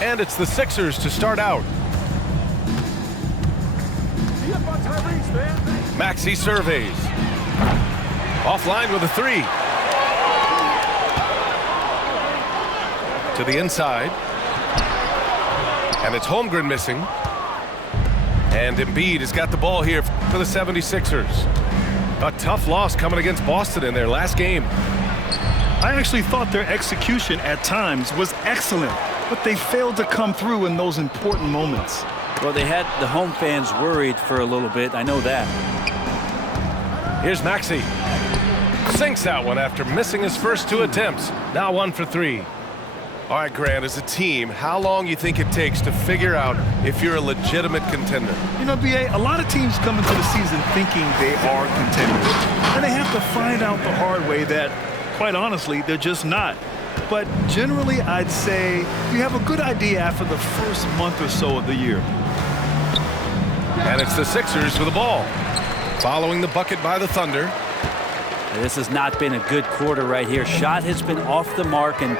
And it's the Sixers to start out. Maxey surveys. Offline with a three. To the inside. And it's Holmgren missing. And Embiid has got the ball here for the 76ers. A tough loss coming against Boston in their last game. I actually thought their execution at times was excellent, but they failed to come through in those important moments. Well, they had the home fans worried for a little bit. I know that. Here's Maxey. Sinks that one after missing his first two attempts. Now 1 for 3. All right, Grant, as a team, how long you think it takes to figure out if you're a legitimate contender? You know, B.A., a lot of teams come into the season thinking they are contenders. And they have to find out the hard way that, quite honestly, they're just not. But generally, I'd say you have a good idea after the first month or so of the year. And it's the Sixers with the ball. Following the bucket by the Thunder. This has not been a good quarter right here. Shot has been off the mark, and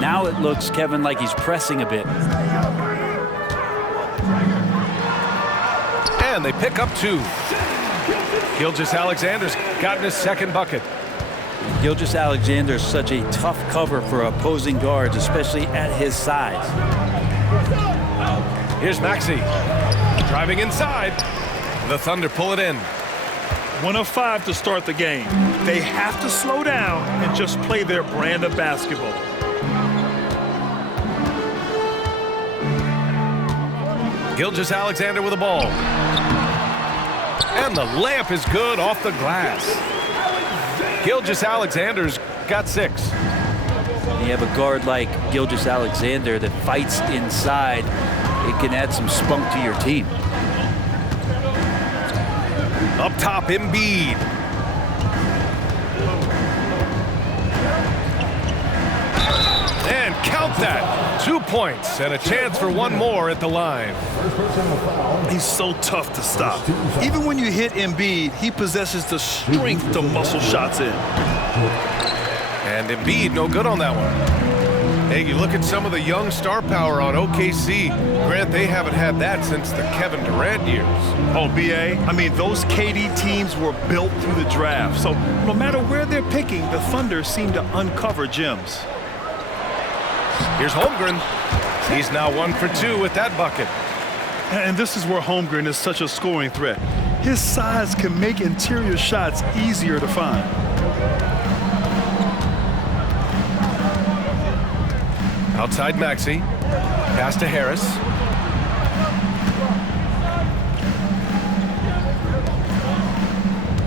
now it looks, Kevin, like he's pressing a bit. And they pick up 2. Gilgeous-Alexander's gotten his second bucket. Gilgeous-Alexander is such a tough cover for opposing guards, especially at his size. Here's Maxey. Driving inside. The Thunder pull it in. 1 of 5 to start the game. They have to slow down and just play their brand of basketball. Gilgeous-Alexander with the ball. And the layup is good off the glass. Gilgeous-Alexander's got 6. You have a guard like Gilgeous-Alexander that fights inside. It can add some spunk to your team. Up top, Embiid. And count that. 2 points and a chance for one more at the line. He's so tough to stop. Even when you hit Embiid, he possesses the strength to muscle shots in. And Embiid no good on that one. Hey, you look at some of the young star power on OKC. Grant, they haven't had that since the Kevin Durant years. Oh, B.A., I mean, those KD teams were built through the draft. So no matter where they're picking, the Thunder seem to uncover gems. Here's Holmgren. He's now 1 for 2 with that bucket. And this is where Holmgren is such a scoring threat. His size can make interior shots easier to find. Outside Maxey. Pass to Harris.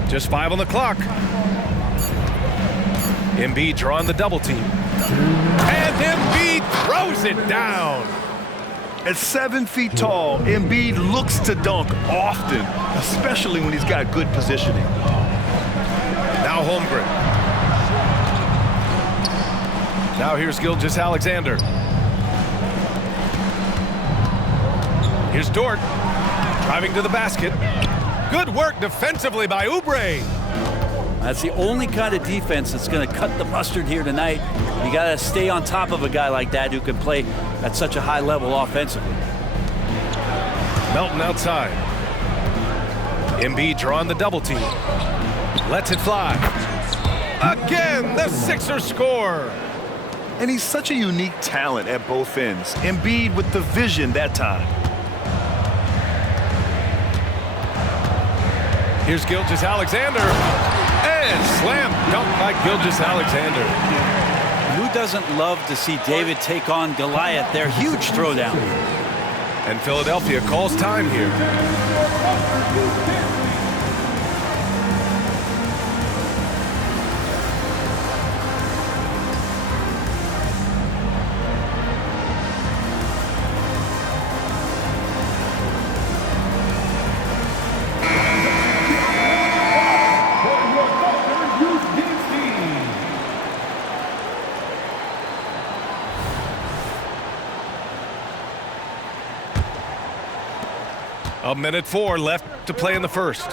Just 5 on the clock. Embiid drawing the double team. And Embiid throws it down. At 7 feet tall, Embiid looks to dunk often, especially when he's got good positioning. Now Holmgren. Now here's Gilgeous-Alexander. Here's Dort. Driving to the basket. Good work defensively by Oubre. That's the only kind of defense that's going to cut the mustard here tonight. You got to stay on top of a guy like that who can play at such a high level offensively. Melton outside. Embiid drawing the double team. Lets it fly. Again, the Sixers score. And he's such a unique talent at both ends. Embiid with the vision that time. Here's Gilgeous-Alexander. And slam dunk by Gilgeous-Alexander. Who doesn't love to see David take on Goliath? Their huge throwdown. And Philadelphia calls time here. A minute 4 left to play in the first.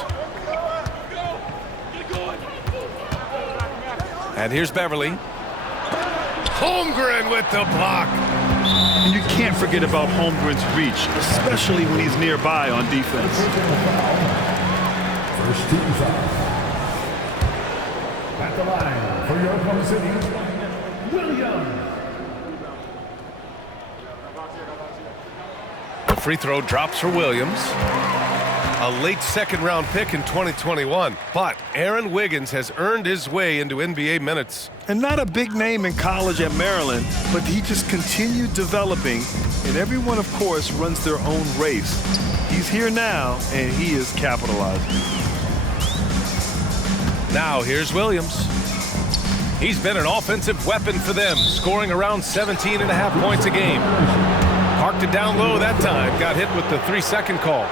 And here's Beverly. Holmgren with the block. And you can't forget about Holmgren's reach, especially when he's nearby on defense. First team foul. At the line for your Oklahoma City, Williams. The free throw drops for Williams. A late second-round pick in 2021. But Aaron Wiggins has earned his way into NBA minutes. And not a big name in college at Maryland, but he just continued developing, and everyone, of course, runs their own race. He's here now, and he is capitalizing. Now here's Williams. He's been an offensive weapon for them, scoring around 17.5 points a game. Parked it down low that time, got hit with the 3-second call.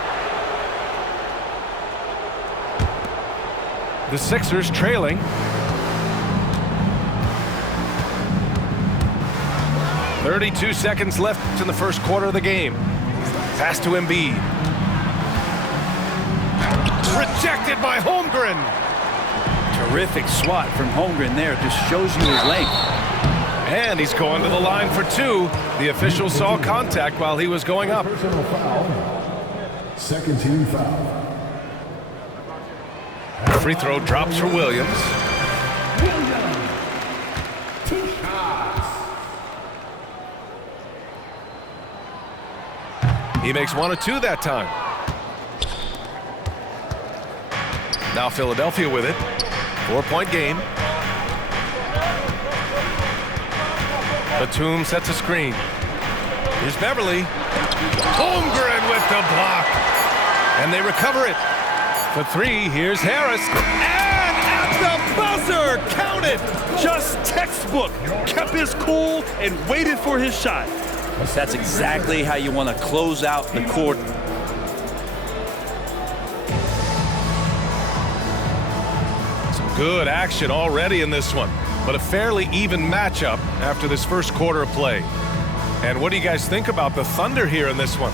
The Sixers trailing. .32 seconds left in the first quarter of the game. Pass to Embiid. Rejected by Holmgren. Terrific swat from Holmgren there. Just shows you his length. And he's going to the line for two. The official saw contact while he was going up. Personal foul. Second team foul. Free throw drops for Williams. Two shots. He makes 1 of 2 that time. Now Philadelphia with it. 4-point game. Batum sets a screen. Here's Beverly. Holmgren with the block. And they recover it. For 3, here's Harris. And at the buzzer, counted. Just textbook. Kept his cool and waited for his shot. That's exactly how you want to close out the court. Some good action already in this one, but a fairly even matchup after this first quarter of play. And what do you guys think about the Thunder here in this one?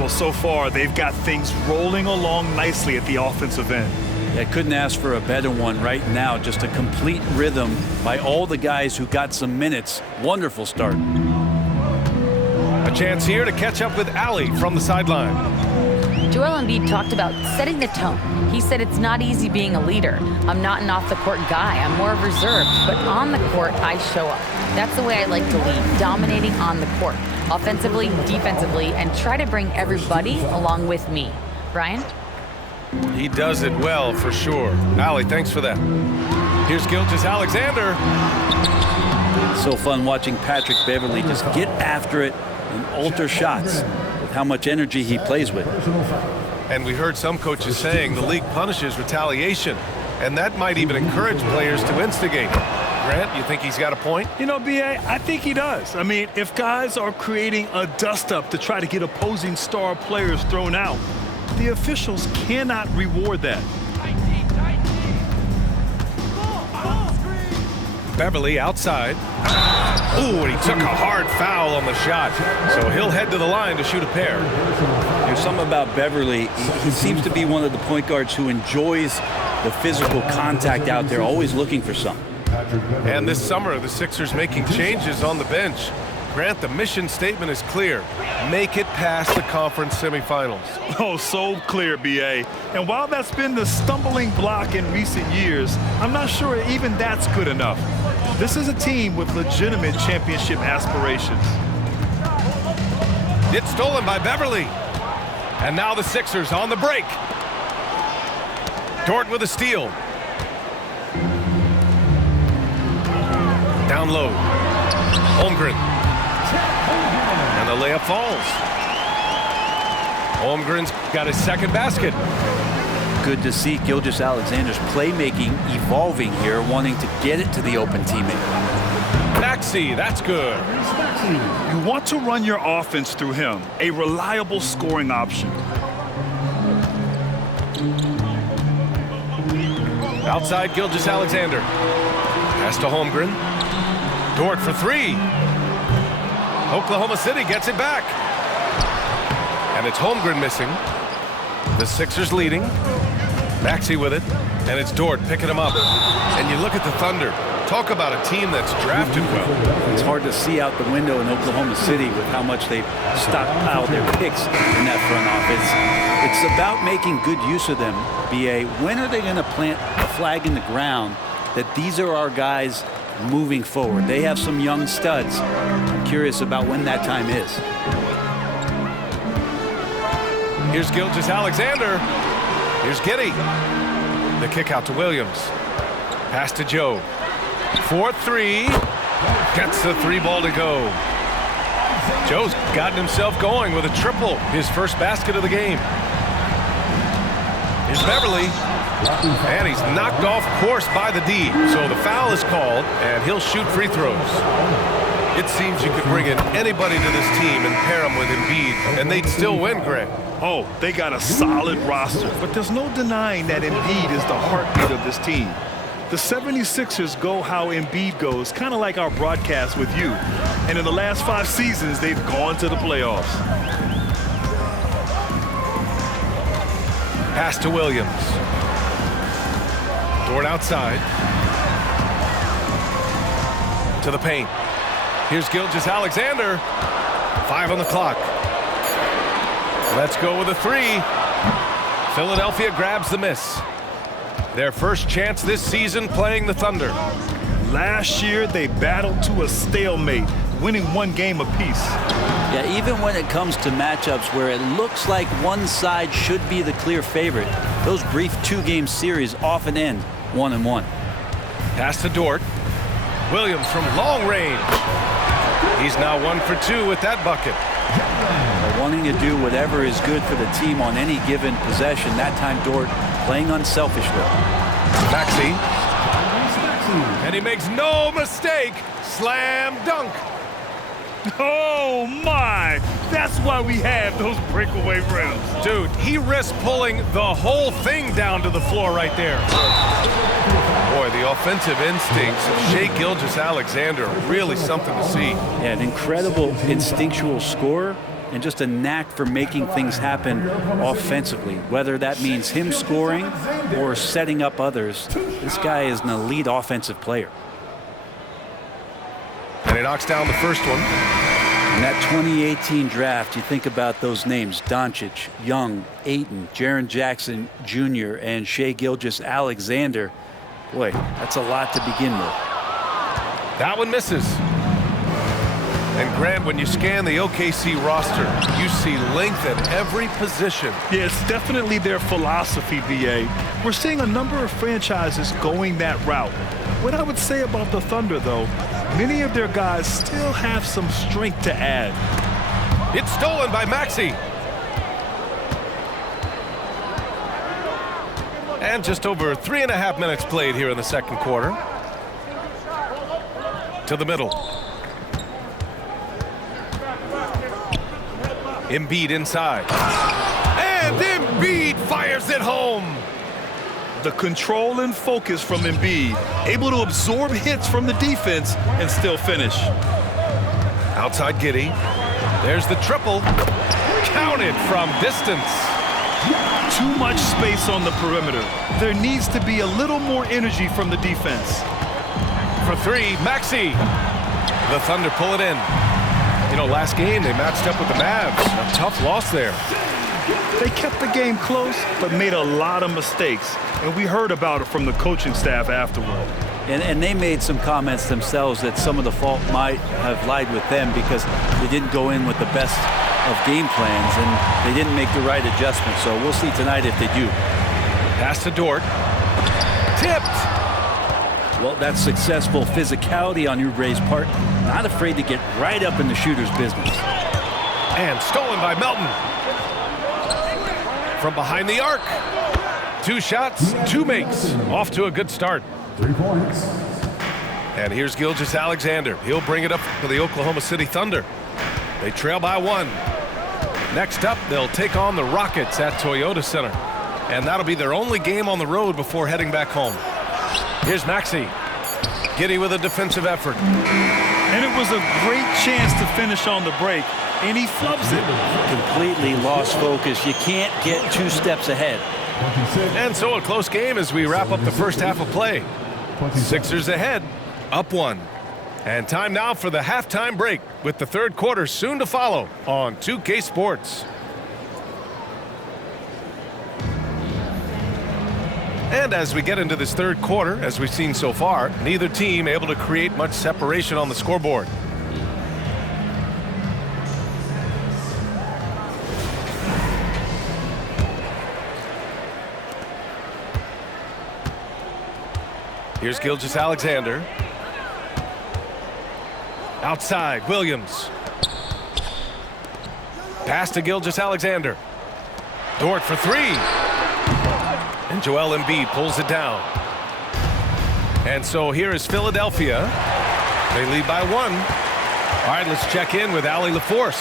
Well, so far, they've got things rolling along nicely at the offensive end. I couldn't ask for a better one right now. Just a complete rhythm by all the guys who got some minutes. Wonderful start. A chance here to catch up with Ali from the sideline. Joel Embiid talked about setting the tone. He said it's not easy being a leader. I'm not an off-the-court guy. I'm more reserved. But on the court, I show up. That's the way I like to lead, dominating on the court, offensively, defensively, and try to bring everybody along with me. Brian? He does it well, for sure. Ali, thanks for that. Here's Gilgeous-Alexander. So fun watching Patrick Beverly just get after it and alter shots with how much energy he plays with. And we heard some coaches saying the league punishes retaliation, and that might even encourage players to instigate. Grant, you think he's got a point? You know, B.A., I think he does. I mean, if guys are creating a dust-up to try to get opposing star players thrown out, the officials cannot reward that. Beverly outside. Ooh, and he took a hard foul on the shot. So he'll head to the line to shoot a pair. There's something about Beverly. He seems to be one of the point guards who enjoys the physical contact out there, always looking for something. And this summer, the Sixers making changes on the bench. Grant, the mission statement is clear. Make it past the conference semifinals. Oh, so clear, B.A. And while that's been the stumbling block in recent years, I'm not sure even that's good enough. This is a team with legitimate championship aspirations. It's stolen by Beverly. And now the Sixers on the break. Dort with a steal. Down low. Holmgren. And the layup falls. Holmgren's got his second basket. Good to see Gilgeous-Alexander's playmaking evolving here, wanting to get it to the open teammate. Maxey, that's good. You want to run your offense through him, a reliable scoring option. Outside Gilgeous-Alexander. Pass to Holmgren. Dort for 3. Oklahoma City gets it back. And it's Holmgren missing. The Sixers leading. Maxey with it. And it's Dort picking him up. And you look at the Thunder. Talk about a team that's drafted well. It's hard to see out the window in Oklahoma City with how much they've stockpiled their picks in that front office. It's about making good use of them, B.A. When are they going to plant a flag in the ground that these are our guys moving forward? They have some young studs. I'm curious about when that time is. Here's Gilgeous-Alexander. Here's Giddey. The kick out to Williams. Pass to Joe. 4-3. Gets the 3-ball to go. Joe's gotten himself going with a triple. His first basket of the game. Here's Beverly. And he's knocked off course by the D. So the foul is called, and he'll shoot free throws. It seems you could bring in anybody to this team and pair them with Embiid, and they'd still win, Greg. Oh, they got a solid roster, but there's no denying that Embiid is the heartbeat of this team. The 76ers go how Embiid goes, kind of like our broadcast with you. And in the last 5 seasons, they've gone to the playoffs. Pass to Williams. Dort outside. To the paint. Here's Gilgeous-Alexander. 5 on the clock. Let's go with a 3. Philadelphia grabs the miss. Their first chance this season playing the Thunder. Last year, they battled to a stalemate, winning 1 game apiece. Yeah, even when it comes to matchups where it looks like one side should be the clear favorite, those brief 2-game series often end 1-1. Pass to Dort. Williams from long range. He's now 1 for 2 with that bucket. Wanting to do whatever is good for the team on any given possession. That time Dort playing unselfishly. Maxey. And he makes no mistake. Slam dunk. Oh, my! That's why we have those breakaway rims. Dude, he risked pulling the whole thing down to the floor right there. Boy, the offensive instincts of Shai Gilgeous-Alexander are really something to see. Yeah, an incredible instinctual scorer and just a knack for making things happen offensively. Whether that means him scoring or setting up others, this guy is an elite offensive player. And he knocks down the first one. In that 2018 draft, you think about those names: Doncic, Young, Ayton, Jaren Jackson Jr., and Shai Gilgeous-Alexander. Boy, that's a lot to begin with. That one misses. And Grant, when you scan the OKC roster, you see length at every position. Yeah, it's definitely their philosophy, BA. We're seeing a number of franchises going that route. What I would say about the Thunder, though, many of their guys still have some strength to add. It's stolen by Maxey. And just over 3.5 minutes played here in the second quarter. To the middle. Embiid inside. And Embiid fires it home. The control and focus from Embiid, able to absorb hits from the defense and still finish. Outside Giddey. There's the triple. Counted from distance. Too much space on the perimeter. There needs to be a little more energy from the defense. For 3, Maxey. The Thunder pull it in. You know, last game they matched up with the Mavs. A tough loss there. They kept the game close, but made a lot of mistakes. And we heard about it from the coaching staff afterward. And they made some comments themselves that some of the fault might have lied with them because they didn't go in with the best of game plans and they didn't make the right adjustments. So we'll see tonight if they do. Pass to Dort. Tipped. Well, that's successful physicality on Oubre's part. Not afraid to get right up in the shooter's business. And stolen by Melton. From behind the arc. 2 shots, 2 makes. Off to a good start. 3 points. And here's Gilgeous-Alexander. He'll bring it up for the Oklahoma City Thunder. They trail by 1. Next up, they'll take on the Rockets at Toyota Center. And that'll be their only game on the road before heading back home. Here's Maxey. Giddey with a defensive effort. And it was a great chance to finish on the break, and he flubs it. Completely lost focus. You can't get 2 steps ahead. And so a close game as we wrap up the first half of play. Sixers ahead up 1. And time now for the halftime break, with the third quarter soon to follow on 2K Sports. And as we get into this third quarter, as we've seen so far, neither team able to create much separation on the scoreboard. Here's Gilgeous-Alexander. Outside, Williams. Pass to Gilgeous-Alexander. Dort for 3. And Joel Embiid pulls it down. And so here is Philadelphia. They lead by 1. All right, let's check in with Allie LaForce.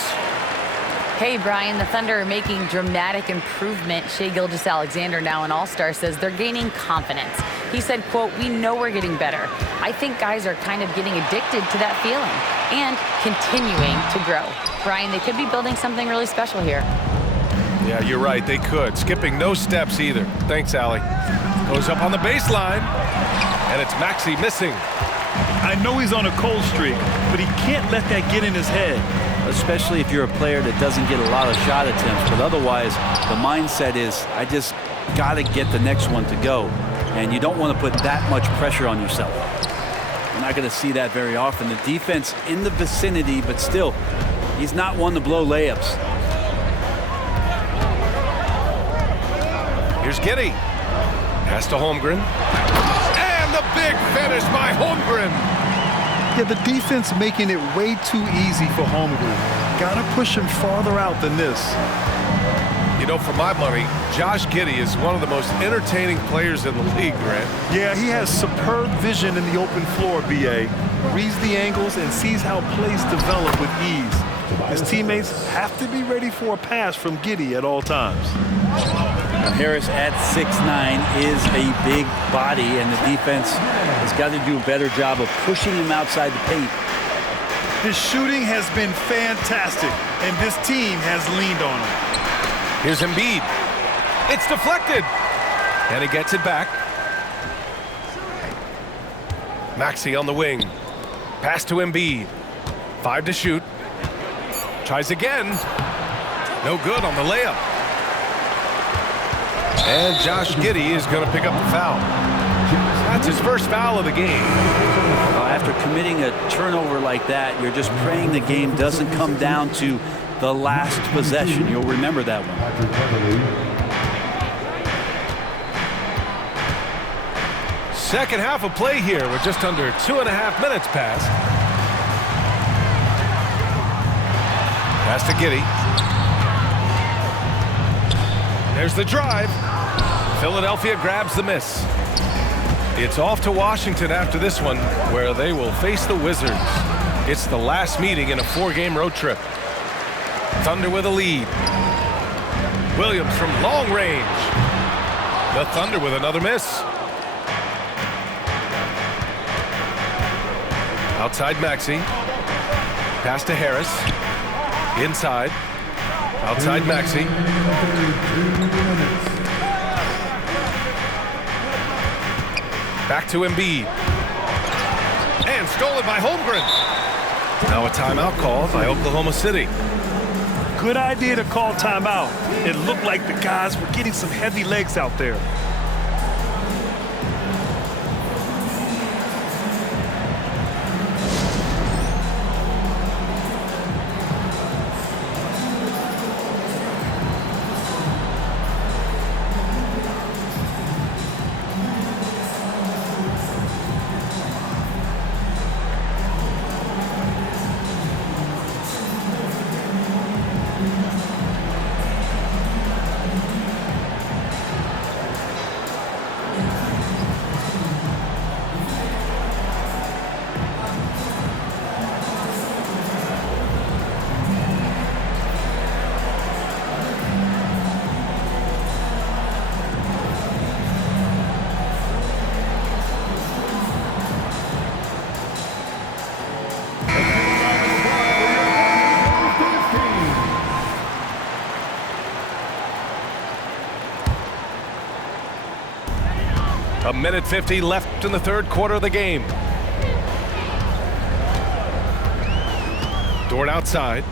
Hey, Brian, the Thunder are making dramatic improvement. Shai Gilgeous-Alexander, now an all-star, says they're gaining confidence. He said, quote, "We know we're getting better. I think guys are kind of getting addicted to that feeling and continuing to grow." Brian, they could be building something really special here. Yeah, you're right. They could. Skipping no steps either. Thanks, Allie. Goes up on the baseline. And it's Maxey missing. I know he's on a cold streak, but he can't let that get in his head. Especially if you're a player that doesn't get a lot of shot attempts. But otherwise, the mindset is, I just got to get the next one to go. And you don't want to put that much pressure on yourself. You're not going to see that very often. The defense in the vicinity, but still, he's not one to blow layups. Here's Giddey. Pass to Holmgren. And the big finish by Holmgren. Yeah, the defense making it way too easy for Holmgren. Got to push him farther out than this. You know, for my money, Josh Giddey is one of the most entertaining players in the league, Grant. Yeah, he has superb vision in the open floor, B.A. Reads the angles and sees how plays develop with ease. His teammates have to be ready for a pass from Giddey at all times. Now, Harris at 6'9" is a big body, and the defense has got to do a better job of pushing him outside the paint. His shooting has been fantastic, and this team has leaned on him. Here's Embiid. It's deflected. And he gets it back. Maxey on the wing. Pass to Embiid. 5 to shoot. Tries again. No good on the layup. And Josh Giddey is going to pick up the foul. That's his first foul of the game. After committing a turnover like that, you're just praying the game doesn't come down to the last possession. You'll remember that one. Second half of play here with just under 2.5 minutes passed. Pass to Giddey. There's the drive. Philadelphia grabs the miss. It's off to Washington after this one, where they will face the Wizards. It's the last meeting in a 4-game road trip. Thunder with a lead. Williams from long range. The Thunder with another miss. Outside Maxey. Pass to Harris. Inside. Outside Maxey. Back to Embiid. And stolen by Holmgren. Now a timeout called by Oklahoma City. Good idea to call timeout. It looked like the guys were getting some heavy legs out there. A minute 50 left in the third quarter of the game. Dort outside.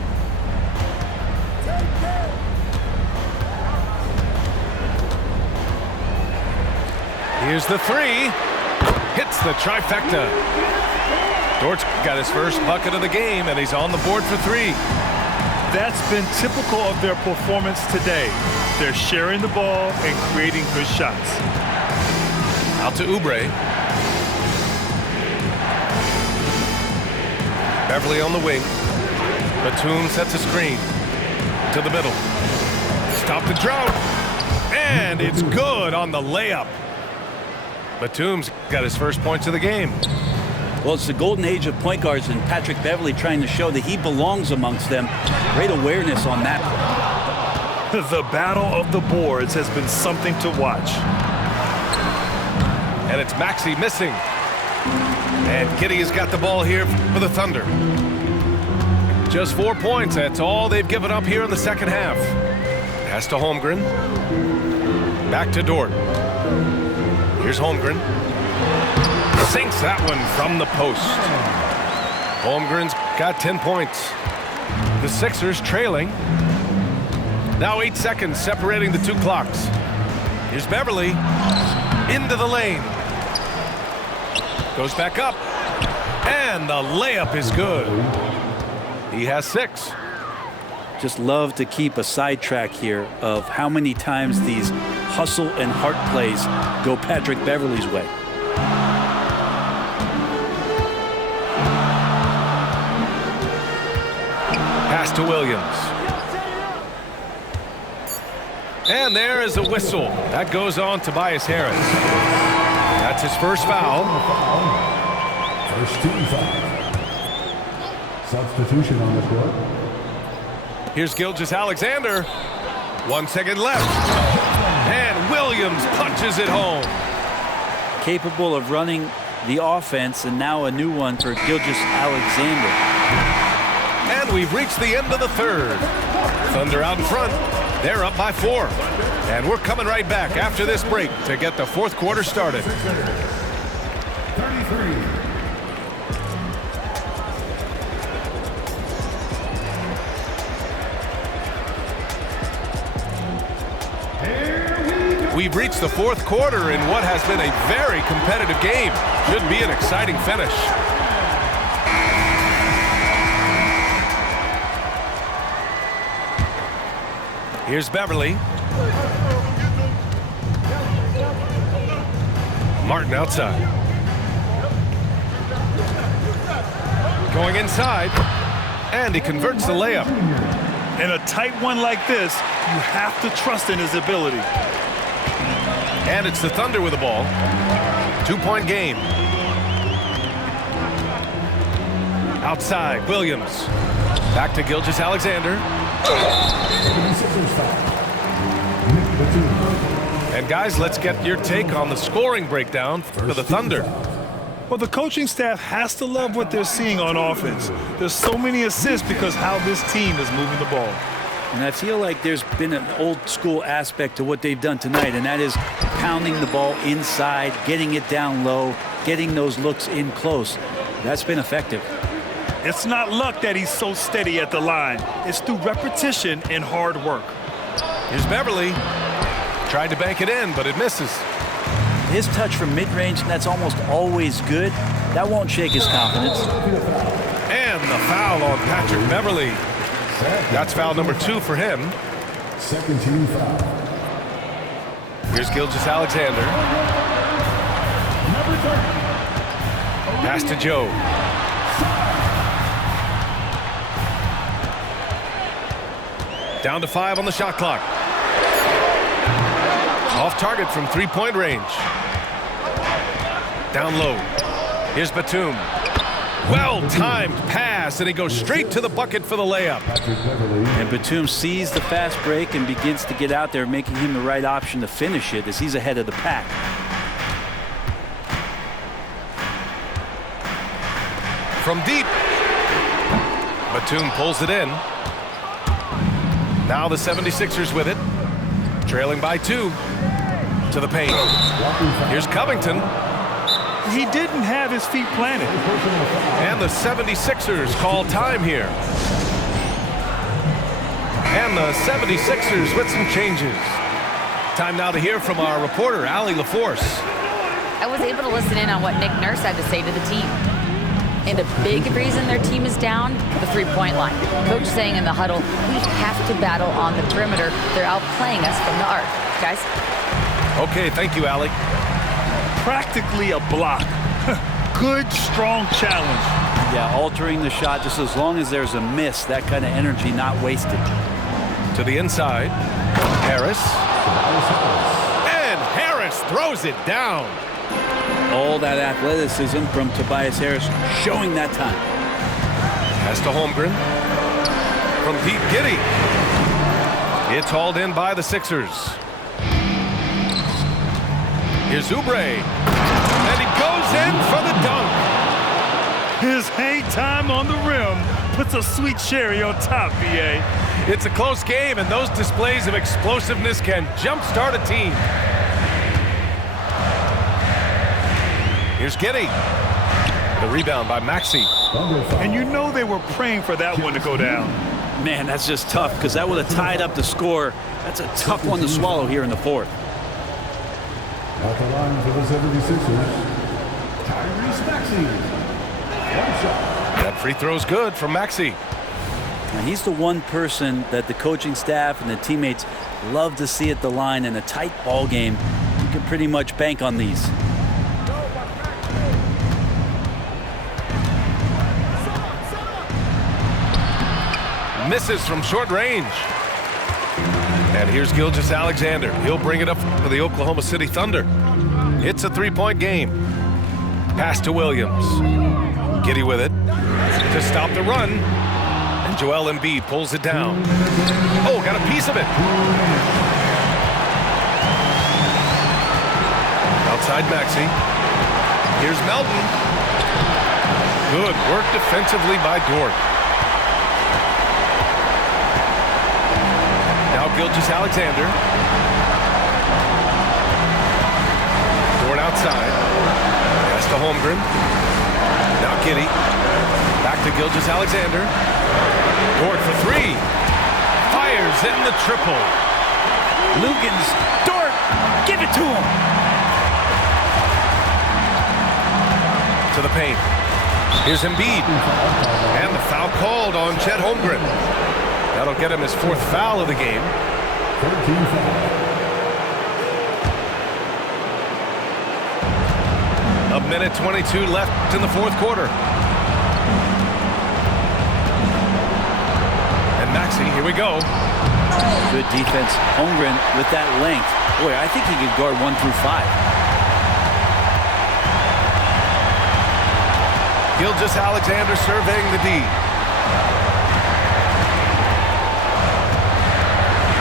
Here's the three. Hits the trifecta. Dort's got his first bucket of the game, and he's on the board for three. That's been typical of their performance today. They're sharing the ball and creating good shots. Out to Oubre. Beverly on the wing. Batum sets a screen. To the middle. Stop the drought. And it's good on the layup. Batum's got his first points of the game. Well, it's the golden age of point guards, and Patrick Beverly trying to show that he belongs amongst them. Great awareness on that play. The battle of the boards has been something to watch. And it's Maxey missing. And Giddey has got the ball here for the Thunder. Just 4 points. That's all they've given up here in the second half. Pass to Holmgren. Back to Dort. Here's Holmgren. Sinks that one from the post. Holmgren's got 10 points. The Sixers trailing. Now 8 seconds separating the two clocks. Here's Beverly. Into the lane. Goes back up. And the layup is good. He has 6. Just love to keep a sidetrack here of how many times these hustle and heart plays go Patrick Beverly's way. Pass to Williams. And there is a whistle. That goes on Tobias Harris. That's his first foul. First team foul. Substitution on the court. Here's Gilgeous-Alexander. 1 second left. And Williams punches it home. Capable of running the offense, and now a new one for Gilgeous-Alexander. And we've reached the end of the third. Thunder out in front. They're up by 4. And we're coming right back after this break to get the fourth quarter started. 33. We've reached the fourth quarter in what has been a very competitive game. Should be an exciting finish. Here's Beverly. Martin outside. Going inside. And he converts the layup. In a tight one like this, you have to trust in his ability. And it's the Thunder with the ball. 2-point game. Outside, Williams. Back to Gilgeous-Alexander. And guys, let's get your take on the scoring breakdown for the Thunder. Well, the coaching staff has to love what they're seeing on offense. There's so many assists because how this team is moving the ball. And I feel like there's been an old school aspect to what they've done tonight, and that is pounding the ball inside, getting it down low, getting those looks in close. That's been effective. It's not luck that he's so steady at the line. It's through repetition and hard work. Here's Beverly. Tried to bank it in, but it misses. His touch from mid-range, that's almost always good. That won't shake his confidence. And the foul on Patrick Beverly. That's foul number 2 for him. Second team foul. Here's Gilgeous-Alexander. Number 30. Pass to Joe. Down to 5 on the shot clock. Off target from 3-point range. Down low. Here's Batum. Well-timed pass, and he goes straight to the bucket for the layup. And Batum sees the fast break and begins to get out there, making him the right option to finish it as he's ahead of the pack. From deep. Batum pulls it in. Now the 76ers with it. Trailing by 2. To the paint. Here's Covington. He didn't have his feet planted. And the 76ers call time here. And the 76ers with some changes. Time now to hear from our reporter, Allie LaForce. I was able to listen in on what Nick Nurse had to say to the team. And a big reason their team is down, the three-point line. Coach saying in the huddle, we have to battle on the perimeter. They're outplaying us from the arc. Guys? Okay, thank you, Allie. Practically a block. Good, strong challenge. Yeah, altering the shot just as long as there's a miss, that kind of energy not wasted. To the inside, Harris. And Harris throws it down. All that athleticism from Tobias Harris showing that time. Pass to Holmgren. From Pete Giddy. It's hauled in by the Sixers. Here's Oubre. And he goes in for the dunk. His hang time on the rim puts a sweet cherry on top, BA. It's a close game, and those displays of explosiveness can jumpstart a team. Here's Giddy. The rebound by Maxey. And you know they were praying for that one to go down. Man, that's just tough because that would have tied up the score. That's a tough one to swallow here in the fourth. At the line for the 76ers, Tyrese Maxey. One shot. That free throw's good from Maxey. And he's the one person that the coaching staff and the teammates love to see at the line in a tight ball game. You can pretty much bank on these. Misses from short range. And here's Gilgeous-Alexander. He'll bring it up for the Oklahoma City Thunder. It's a three-point game. Pass to Williams. Giddy with it to stop the run. And Joel Embiid pulls it down. Oh, got a piece of it. Outside Maxey. Here's Melton. Good work defensively by Dort. Now Gilgeous-Alexander. Dort outside. Pass to Holmgren. Now Giddy. Back to Gilgeous-Alexander. Dort for three. Fires in the triple. Lugans, Dort, give it to him. To the paint. Here's Embiid. And the foul called on Chet Holmgren. That'll get him his fourth foul of the game. 13 fouls. A minute 22 left in the fourth quarter. And Maxey, here we go. Good defense. Holmgren with that length. Boy, I think he could guard 1 through 5. Gilgeous-Alexander surveying the D.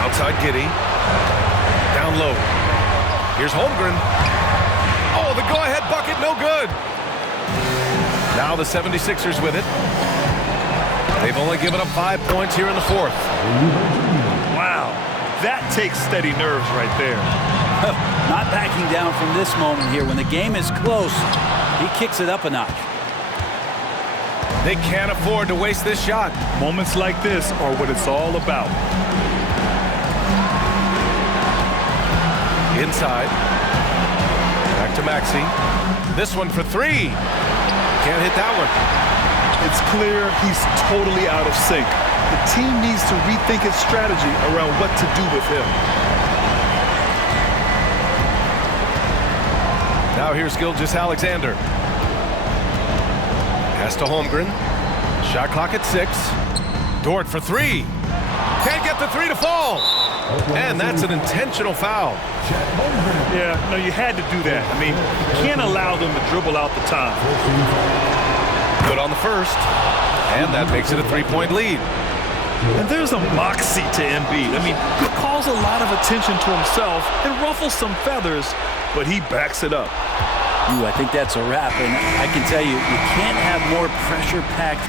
Outside Giddy. Down low. Here's Holmgren. Oh, the go-ahead bucket, no good. Now the 76ers with it. They've only given up 5 points here in the fourth. Wow, that takes steady nerves right there. Not backing down from this moment here. When the game is close, he kicks it up a notch. They can't afford to waste this shot. Moments like this are what it's all about. Inside. Back to Maxey. This one for three. Can't hit that one. It's clear he's totally out of sync. The team needs to rethink its strategy around what to do with him. Now here's Gilgeous-Alexander. Pass to Holmgren. Shot clock at 6. Dort for three. Can't get the three to fall. And that's an intentional foul. Yeah, no, you had to do that. I mean, you can't allow them to dribble out the time. Good on the first. And that makes it a 3-point lead. And there's a moxie to Embiid. I mean, he calls a lot of attention to himself and ruffles some feathers, but he backs it up. I think that's a wrap. And I can tell you, you can't have more pressure-packed